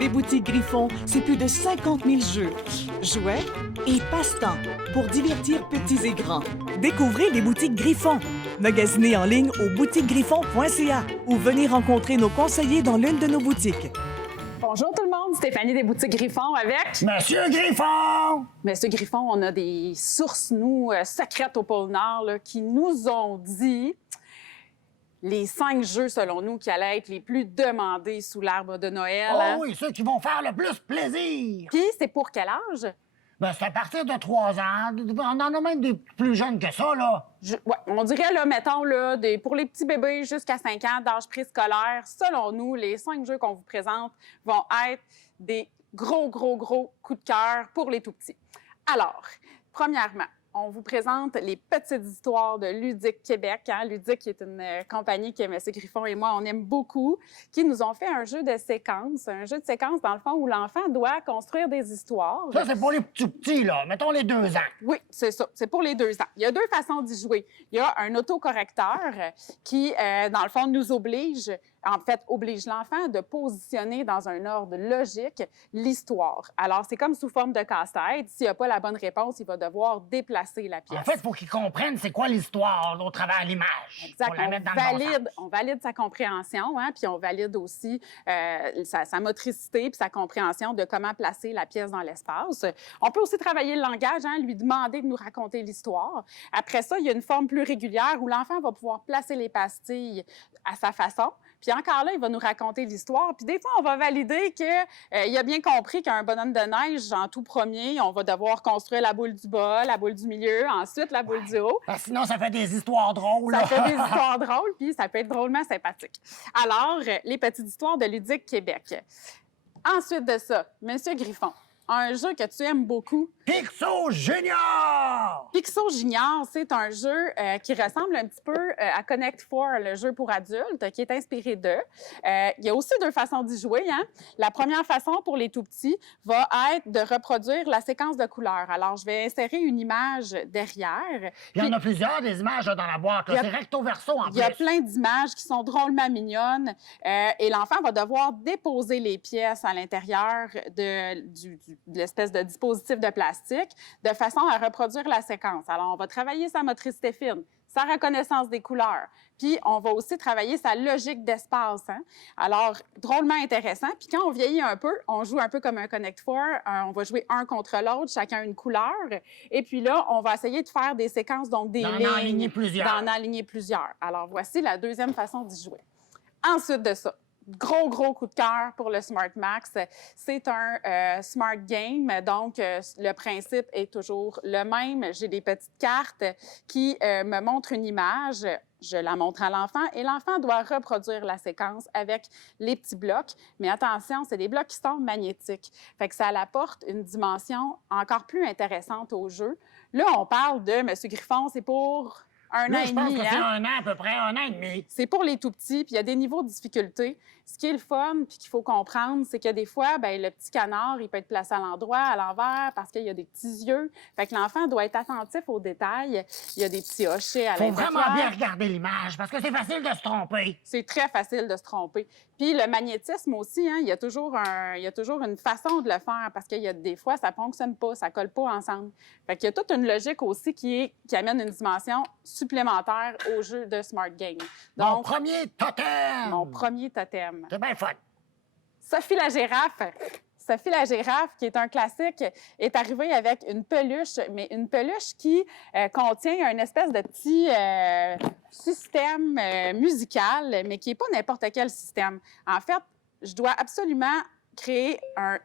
Les boutiques Griffon, c'est plus de 50 000 jeux, jouets et passe-temps pour divertir petits et grands. Découvrez les boutiques Griffon. Magasinez en ligne au boutiquesgriffon.ca ou venez rencontrer nos conseillers dans l'une de nos boutiques. Bonjour tout le monde, Stéphanie des boutiques Griffon avec... Monsieur Griffon! Monsieur Griffon, on a des sources, nous, secrètes au pôle Nord, là, qui nous ont dit les 5 jeux, selon nous, qui allaient être les plus demandés sous l'arbre de Noël. Oh hein. oui, ceux qui vont faire le plus plaisir! Puis, c'est pour quel âge? Ben, c'est à partir de 3 ans. On en a même des plus jeunes que ça, là. Ouais, on dirait, là, mettons, là, pour les petits bébés jusqu'à 5 ans d'âge préscolaire, selon nous, les 5 jeux qu'on vous présente vont être des gros coups de cœur pour les tout-petits. Alors, premièrement, on vous présente les petites histoires de Ludique Québec. Hein? Ludique, qui est une compagnie que M. Griffon et moi, on aime beaucoup, qui nous ont fait un jeu de séquence. Un jeu de séquence, dans le fond, où l'enfant doit construire des histoires. Ça, c'est pour les petits, là. Mettons les 2 ans. Oui, c'est ça. C'est pour les 2 ans. Il y a 2 façons d'y jouer. Il y a un autocorrecteur qui, dans le fond, nous oblige l'enfant de positionner dans un ordre logique l'histoire. Alors, c'est comme sous forme de casse-tête. S'il n'a pas la bonne réponse, il va devoir déplacer la pièce. En fait, il faut qu'ils comprennent c'est quoi l'histoire au travers de l'image. Exact. Pour la mettre dans le bon sens. On valide sa compréhension, hein, puis on valide aussi sa motricité puis sa compréhension de comment placer la pièce dans l'espace. On peut aussi travailler le langage, hein, lui demander de nous raconter l'histoire. Après ça, il y a une forme plus régulière où l'enfant va pouvoir placer les pastilles à sa façon. Puis encore là, il va nous raconter l'histoire. Puis des fois, on va valider qu'il a bien compris qu'un bonhomme de neige, en tout premier, on va devoir construire la boule du bas, la boule du milieu, ensuite la boule du haut. Parce que sinon, ça fait des histoires drôles. Ça là. fait des histoires drôles, puis ça peut être drôlement sympathique. Alors, les petites histoires de Ludique Québec. Ensuite de ça, Monsieur Griffon, un jeu que tu aimes beaucoup. Pixo Junior! Pixo Junior, c'est un jeu qui ressemble un petit peu à Connect 4, le jeu pour adultes, qui est inspiré d'eux. Il y a aussi 2 façons d'y jouer. Hein? La première façon, pour les tout-petits, va être de reproduire la séquence de couleurs. Alors, je vais insérer une image derrière. Il y en a plusieurs, des images là, dans la boîte. là. C'est recto-verso, en plus. Il y a plein d'images qui sont drôlement mignonnes. Et l'enfant va devoir déposer les pièces à l'intérieur de l'espèce de dispositif de plastique de façon à reproduire la séquence. Alors, on va travailler sa motricité fine, sa reconnaissance des couleurs, puis on va aussi travailler sa logique d'espace. Hein? Alors, drôlement intéressant. Puis quand on vieillit un peu, on joue un peu comme un Connect 4. On va jouer un contre l'autre, chacun une couleur. Et puis là, on va essayer de faire des séquences, donc des lignes. D'en aligner plusieurs. D'en aligner plusieurs. Alors, voici la 2e façon d'y jouer. Ensuite de ça, gros coup de cœur pour le Smart Max. C'est un Smart Game, donc le principe est toujours le même. J'ai des petites cartes qui me montrent une image. Je la montre à l'enfant et l'enfant doit reproduire la séquence avec les petits blocs. Mais attention, c'est des blocs qui sont magnétiques. Fait que ça apporte une dimension encore plus intéressante au jeu. Là, on parle de M. Griffon, c'est pour... un Là, an et je pense demi, que c'est hein? 1 an, à peu près, 1 an et demi. C'est pour les tout-petits, puis il y a des niveaux de difficulté. Ce qui est le fun, puis qu'il faut comprendre, c'est que des fois, bien, le petit canard, il peut être placé à l'endroit, à l'envers, parce qu'il y a des petits yeux. Fait que l'enfant doit être attentif aux détails. Il y a des petits hochets à Faut l'intérieur. vraiment bien regarder l'image, parce que c'est facile de se tromper. C'est très facile de se tromper. Puis le magnétisme aussi, hein, il y a toujours une façon de le faire, parce qu'il y a des fois, ça ne fonctionne pas, ça ne colle pas ensemble. Fait qu'il y a toute une logique aussi qui amène une dimension supplémentaire au jeu de Smart Game. Donc, Mon premier totem! mon premier totem. C'est bien fun. Sophie la girafe. Sophie la girafe, qui est un classique, est arrivée avec une peluche, mais une peluche qui contient une espèce de petit système musical, mais qui n'est pas n'importe quel système. En fait, je dois absolument créer un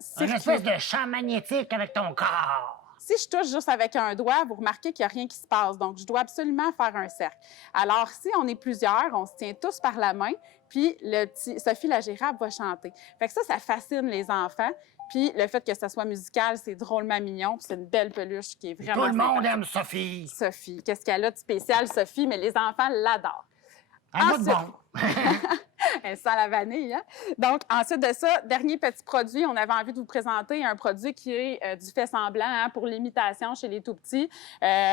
circuit. Une espèce de champ magnétique avec ton corps. Si je touche juste avec un doigt, vous remarquez qu'il n'y a rien qui se passe. Donc, je dois absolument faire un cercle. Alors, si on est plusieurs, on se tient tous par la main, puis Sophie la girafe va chanter. Fait que ça fascine les enfants. Puis le fait que ça soit musical, c'est drôlement mignon. Puis c'est une belle peluche qui est vraiment Tout le monde sympathique. aime Sophie. Sophie. Qu'est-ce qu'elle a de spécial, Sophie? Mais les enfants l'adorent. Un goût de Ensuite- bon. Elle sent la vanille, hein? Donc, ensuite de ça, dernier petit produit, on avait envie de vous présenter un produit qui est du fait semblant hein, pour l'imitation chez les tout-petits.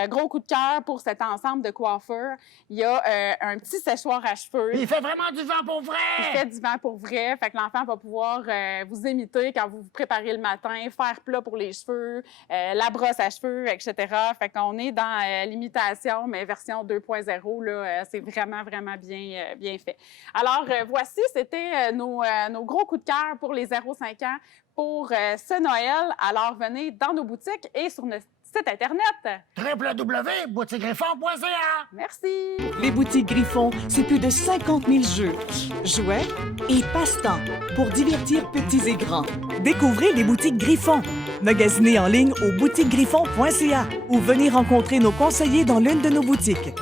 Gros coup de cœur pour cet ensemble de coiffeurs. Il y a un petit séchoir à cheveux. Il fait vraiment du vent pour vrai! Il fait du vent pour vrai. Fait que l'enfant va pouvoir vous imiter quand vous vous préparez le matin, faire plat pour les cheveux, la brosse à cheveux, etc. Fait qu'on est dans l'imitation, mais version 2.0. Là, c'est vraiment, vraiment bien fait. Alors, voici, c'était nos gros coups de cœur pour les 0-5 ans pour ce Noël. Alors, venez dans nos boutiques et sur notre site Internet. www.boutiquegriffon.ca. Merci! Les boutiques Griffon, c'est plus de 50 000 jeux, jouets et passe-temps pour divertir petits et grands. Découvrez les boutiques Griffon. Magasinez en ligne au boutiquegriffon.ca ou venez rencontrer nos conseillers dans l'une de nos boutiques.